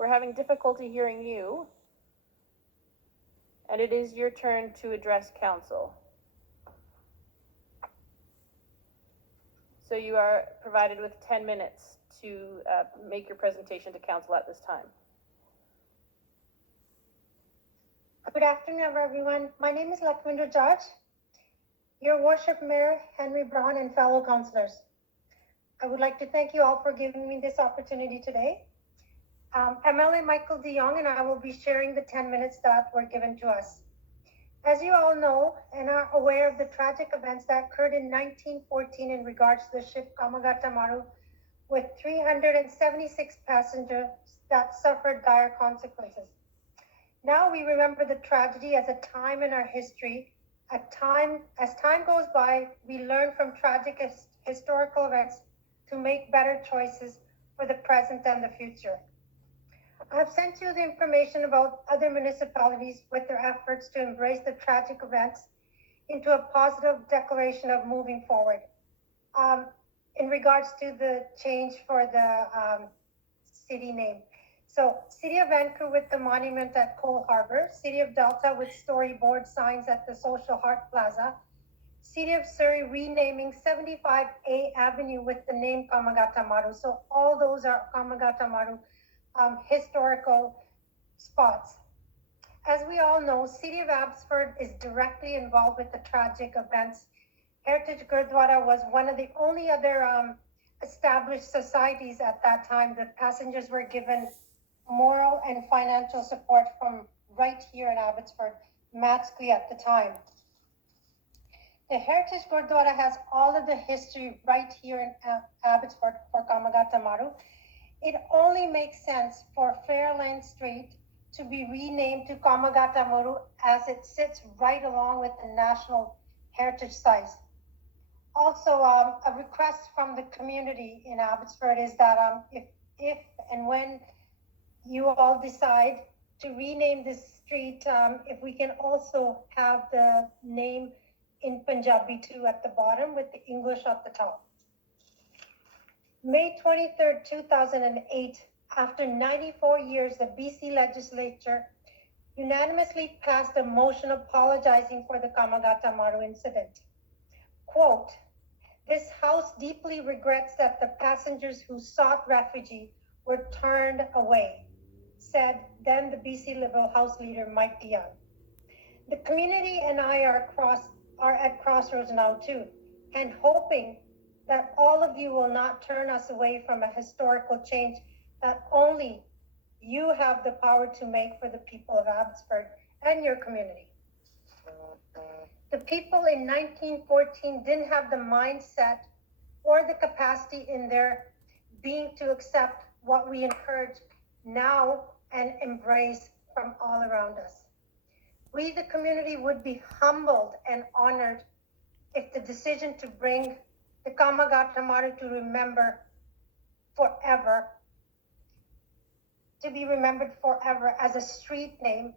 We're having difficulty hearing you, and it is your turn to address council. So you are provided with 10 minutes to make your presentation to council at this time. Good afternoon, everyone. My name is Lakwinder Judge, your worship Mayor Henry Brown and fellow councillors. I would like to thank you all for giving me this opportunity today. MLA Michael DeYoung and I will be sharing the 10 minutes that were given to us. As you all know and are aware of the tragic events that occurred in 1914 in regards to the ship Kamagatamaru with 376 passengers that suffered dire consequences. Now we remember the tragedy as a time in our history. As time goes by, we learn from tragic historical events to make better choices for the present and the future. I have sent you the information about other municipalities with their efforts to embrace the tragic events into a positive declaration of moving forward. In regards to the change for the city name. So City of Vancouver with the monument at Cole Harbour, City of Delta with storyboard signs at the Social Heart Plaza, City of Surrey renaming 75A Avenue with the name Kamagatamaru. So all those are Kamagatamaru historical spots. As we all know, City of Abbotsford is directly involved with the tragic events. Heritage Gurdwara was one of the only other established societies at that time. The passengers were given moral and financial support from right here in Abbotsford, Matskui at the time. The Heritage Gurdwara has all of the history right here in Abbotsford for Kamagatamaru. It only makes sense for Fairland Street to be renamed to Kamagatamaru as it sits right along with the National Heritage Sites. Also, a request from the community in Abbotsford is that if and when you all decide to rename this street, if we can also have the name in Punjabi too at the bottom with the English at the top. May 23rd, 2008, after 94 years, the BC legislature unanimously passed a motion apologizing for the Kamagatamaru incident. Quote, "This House deeply regrets that the passengers who sought refuge were turned away," said then the BC Liberal House Leader Mike DeYoung. The community and I are at crossroads now too, and hoping that all of you will not turn us away from a historical change that only you have the power to make for the people of Abbotsford and your community. The people in 1914 didn't have the mindset or the capacity in their being to accept what we encourage now and embrace from all around us. We, the community, would be humbled and honored if the decision to bring the Kamagatamaru to remember forever, to be remembered forever as a street name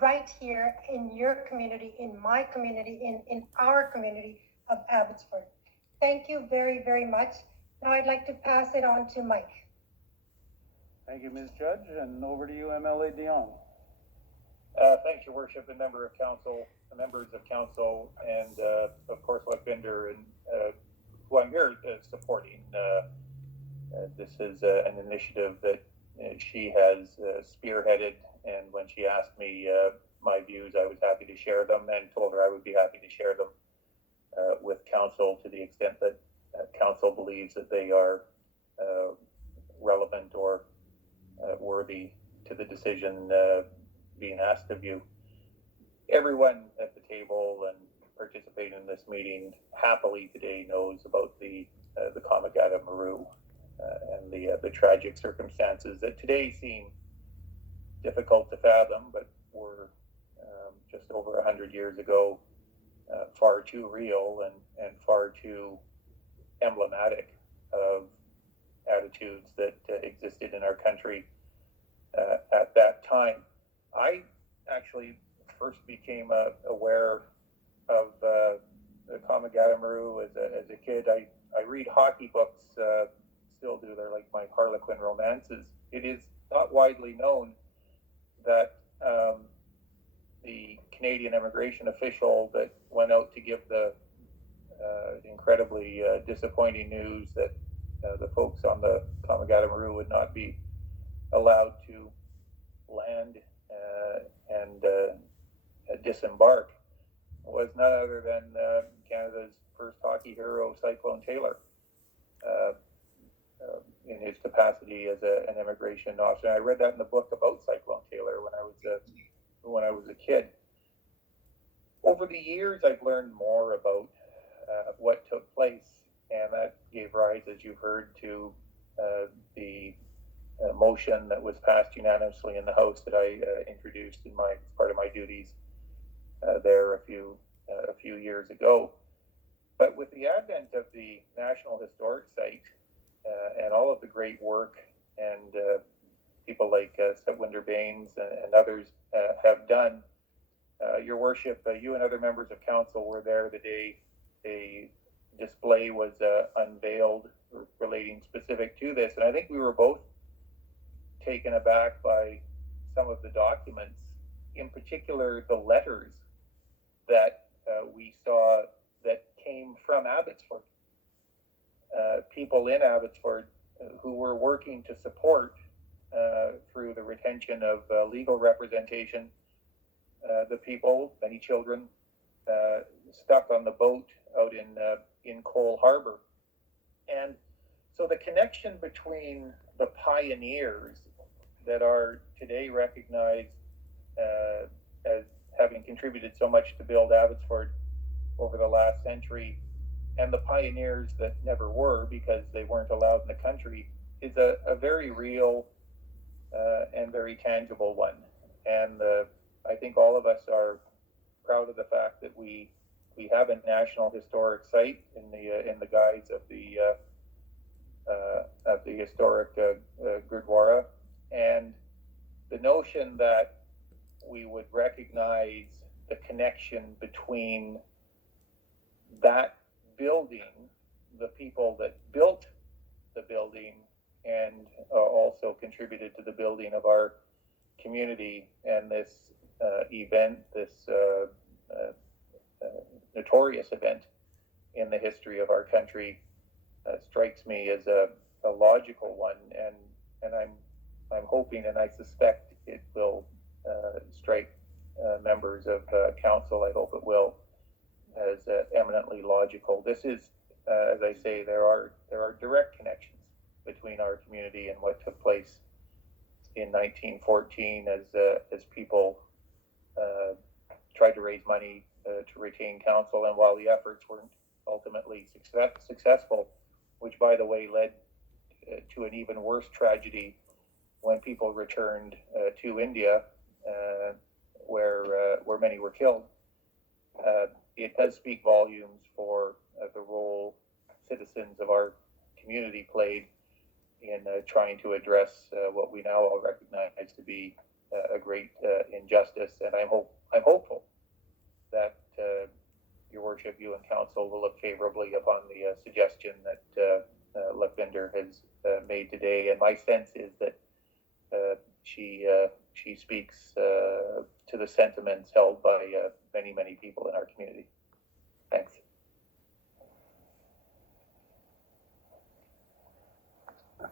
right here in your community, in my community, in our community of Abbotsford. Thank you very, very much. Now I'd like to pass it on to Mike. Thank you, Ms. Judge, and over to you, MLA DeYoung. Thanks, Your Worship, and members of council, and of course, Lakwinder, and who I'm here supporting. This is an initiative that she has spearheaded, and when she asked me my views, I was happy to share them, and told her I would be happy to share them with council to the extent that council believes that they are relevant or worthy to the decision being asked of you. Everyone at the table and participating in this meeting happily today knows about the Kamagatamaru and the tragic circumstances that today seem difficult to fathom, but were just over 100 years ago far too real and far too emblematic of attitudes that existed in our country at that time. I actually first became aware of the Kamagatamaru as a kid. I read hockey books, still do. They're like my Harlequin romances. It is not widely known that the Canadian immigration official that went out to give the incredibly disappointing news that the folks on the Kamagatamaru would not be allowed to land and disembark was none other than Canada's first hockey hero, Cyclone Taylor, in his capacity as an immigration officer. And I read that in the book about Cyclone Taylor when I was a kid. Over the years, I've learned more about what took place, and that gave rise, as you've heard, to the motion that was passed unanimously in the House that I introduced in as part of my duties there a few years ago. But with the advent of the National Historic Site and all of the great work and people like Sitwinder Baines and others have done, Your Worship, you and other members of council were there the day a display was unveiled relating specific to this, and I think we were both taken aback by some of the documents, in particular the letters that we saw that came from Abbotsford. People in Abbotsford who were working to support, through the retention of legal representation, the people, many children, stuck on the boat out in Cole Harbour. And so the connection between the pioneers that are today recognized as having contributed so much to build Abbotsford over the last century, and the pioneers that never were because they weren't allowed in the country, is a very real and very tangible one. And I think all of us are proud of the fact that we have a National Historic Site in the guise of the historic Gurdwara, and the notion that we would recognize the connection between that building, the people that built the building, and also contributed to the building of our community, and this event, this notorious event in the history of our country, strikes me as a logical one, and I'm hoping, and I suspect it will strike members of council. I hope it will, as eminently logical. This is, as I say, there are direct connections between our community and what took place in 1914 as people tried to raise money to retain council, and while the efforts weren't ultimately successful, which by the way led to an even worse tragedy when people returned to India, where many were killed. It does speak volumes for the role citizens of our community played in trying to address what we now all recognize to be a great injustice. And I'm hopeful that Your Worship, you and council will look favorably upon the suggestion that Lakhvinder has made today. And my sense is that she speaks to the sentiments held by many people in our community. Thanks.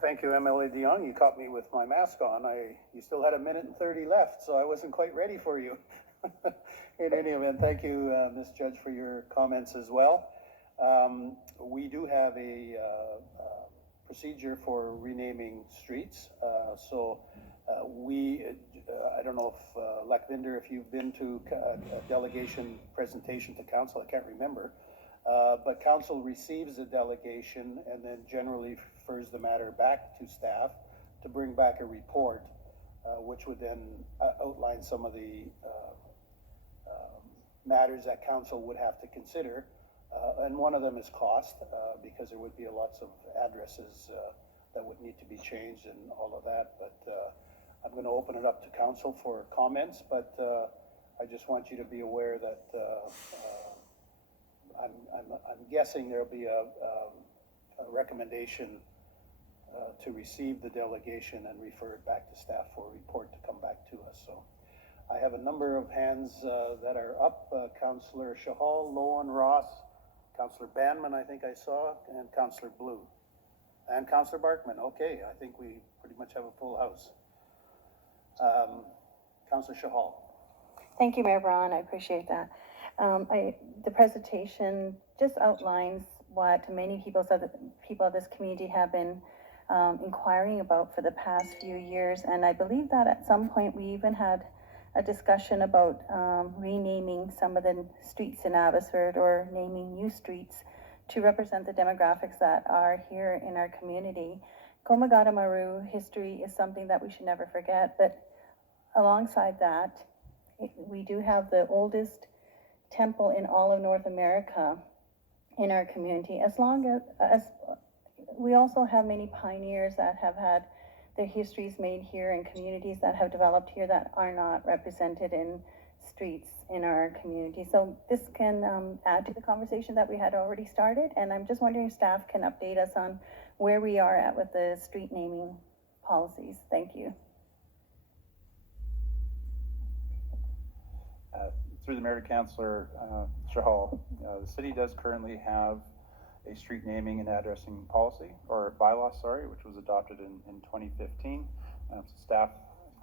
Thank you, MLA Dion. You caught me with my mask on. You still had 1 minute and 30 left, so I wasn't quite ready for you. In any event, thank you, Ms. Judge, for your comments as well. We do have a procedure for renaming streets. I don't know if, Lakhvinder, if you've been to a delegation presentation to council, I can't remember. But council receives a delegation and then generally refers the matter back to staff to bring back a report, which would then outline some of the matters that council would have to consider. And one of them is cost, because there would be lots of addresses that would need to be changed and all of that. But I'm going to open it up to council for comments, but I just want you to be aware that I'm guessing there'll be a recommendation to receive the delegation and refer it back to staff for a report to come back to us. So I have a number of hands that are up. Councillor Shahal, Lowen, Ross, Councillor Banman, I think I saw, and Councillor Blue. And Councillor Barkman. Okay, I think we pretty much have a full house. Councillor Shahal. Thank you, Mayor Braun. I appreciate that. The presentation just outlines what many people of this community have been inquiring about for the past few years. And I believe that at some point we even had a discussion about renaming some of the streets in Abbotsford or naming new streets to represent the demographics that are here in our community. Kamagatamaru history is something that we should never forget, but alongside that, we do have the oldest temple in all of North America in our community, as we also have many pioneers that have had their histories made here and communities that have developed here that are not represented in streets in our community. So this can add to the conversation that we had already started, and I'm just wondering if staff can update us on where we are at with the street naming policies. Thank you. Through the Mayor to Councillor Shahal, the city does currently have a street naming and addressing policy, or bylaw, sorry, which was adopted in 2015. So staff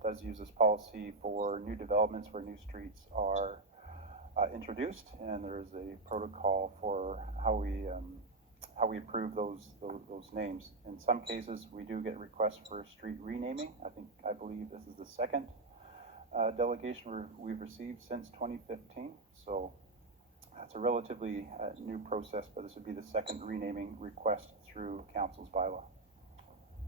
does use this policy for new developments where new streets are introduced, and there is a protocol for how we approve those names. In some cases, we do get requests for street renaming. I believe this is the second delegation we've received since 2015. So that's a relatively new process, but this would be the second renaming request through council's bylaw.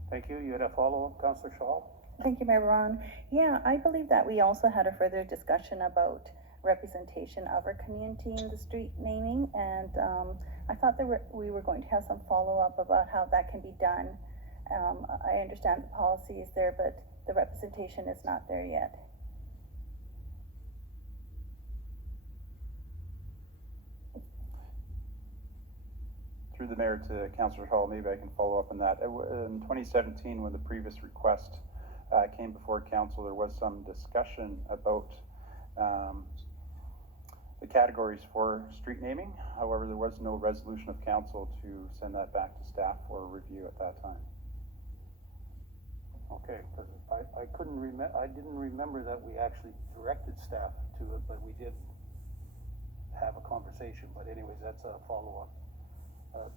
Thank you. You had a follow-up, Councillor Shahal? Thank you, Mayor Ron. Yeah, I believe that we also had a further discussion about representation of our community in the street naming, and I thought that we were going to have some follow-up about how that can be done. I understand the policy is there, but the representation is not there yet. Through the Mayor to Councillor Hall, maybe I can follow up on that. In 2017, when the previous request came before council, there was some discussion about the categories for street naming. However, there was no resolution of council to send that back to staff for review at that time. Okay, because I didn't remember that we actually directed staff to it, but we did have a conversation. But anyways, that's a follow-up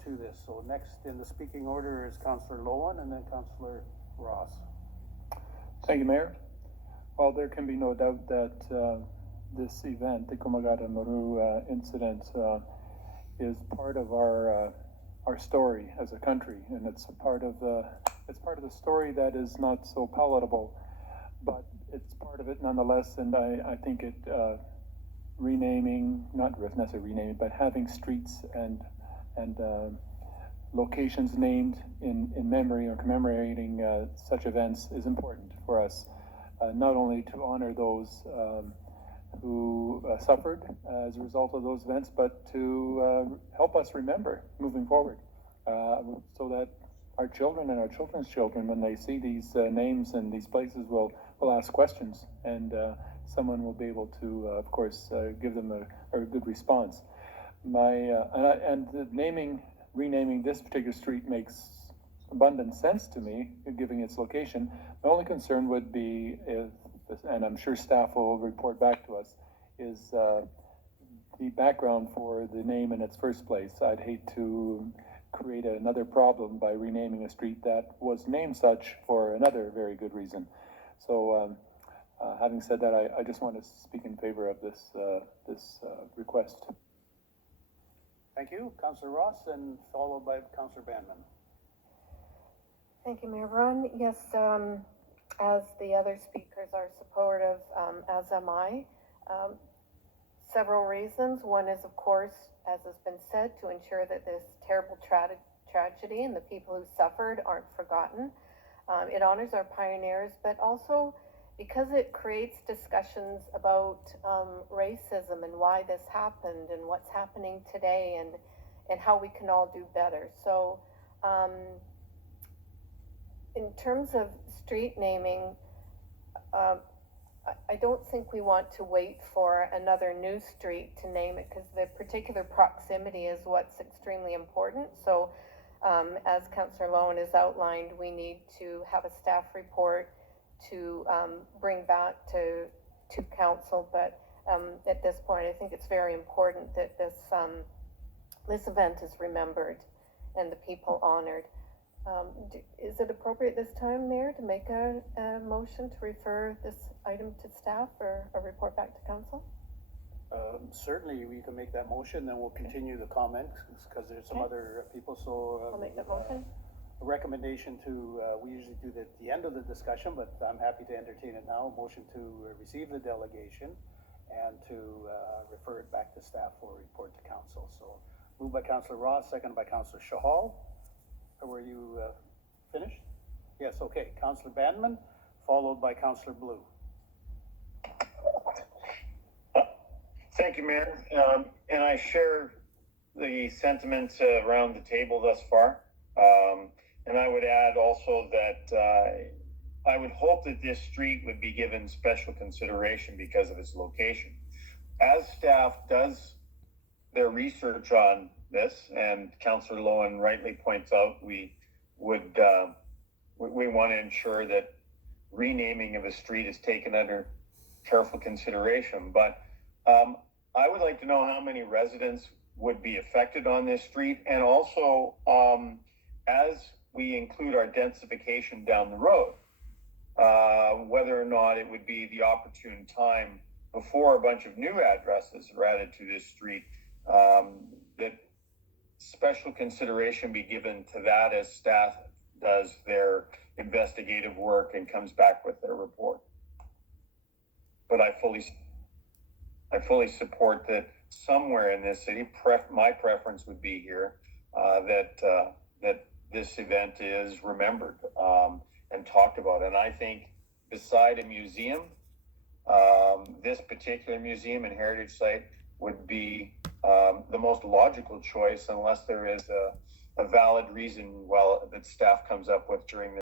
to this. So next in the speaking order is Councillor Lowen and then Councillor Ross. Thank you, Mayor. Well, there can be no doubt that this event, the kamagatamaru incident, is part of our story as a country, and it's part of the story that is not so palatable, but it's part of it nonetheless. And I think it renaming, not necessarily renaming, but having streets and locations named in memory or commemorating such events is important for us, not only to honor those who suffered as a result of those events, but to help us remember moving forward, so that our children and our children's children, when they see these names and these places, will ask questions, and someone will be able to, of course, give them a good response. And the renaming this particular street makes abundant sense to me, given its location. My only concern would be, and I'm sure staff will report back to us, is the background for the name in its first place. I'd hate to create another problem by renaming a street that was named such for another very good reason. So having said that, I just want to speak in favor of this request. Thank you, Councillor Ross, and followed by Councillor Banman. Thank you, Mayor Ron. Yes, as the other speakers are supportive, as am I. Several reasons. One is, of course, as has been said, to ensure that this terrible tragedy and the people who suffered aren't forgotten. It honors our pioneers, but also because it creates discussions about racism and why this happened and what's happening today and how we can all do better. So In terms of street naming, I don't think we want to wait for another new street to name it, because the particular proximity is what's extremely important. So, as Councillor Lowen has outlined, we need to have a staff report to bring back to council. But at this point, I think it's very important that this event is remembered and the people honored. Is it appropriate this time, Mayor, to make a motion to refer this item to staff or a report back to council? Certainly, we can make that motion, then we'll continue the comments, because there's some Okay. other people, so. I'll make that motion. A recommendation to, we usually do that at the end of the discussion, but I'm happy to entertain it now. A motion to receive the delegation and to refer it back to staff for a report to council. So moved by Councillor Ross, seconded by Councillor Shahal. Were you finished? Yes, okay. Councillor Bandman, followed by Councillor Blue. Thank you, Mayor. And I share the sentiments around the table thus far. And I would add also that I would hope that this street would be given special consideration because of its location. As staff does their research on this, and Councillor Lowen rightly points out, we want to ensure that renaming of a street is taken under careful consideration. But I would like to know how many residents would be affected on this street, and also as we include our densification down the road, whether or not it would be the opportune time before a bunch of new addresses are added to this street, that special consideration be given to that as staff does their investigative work and comes back with their report. But I fully support that somewhere in this city, my preference would be here, that this event is remembered and talked about. And I think beside a museum, this particular museum and heritage site would be the most logical choice, unless there is a valid reason that staff comes up with during the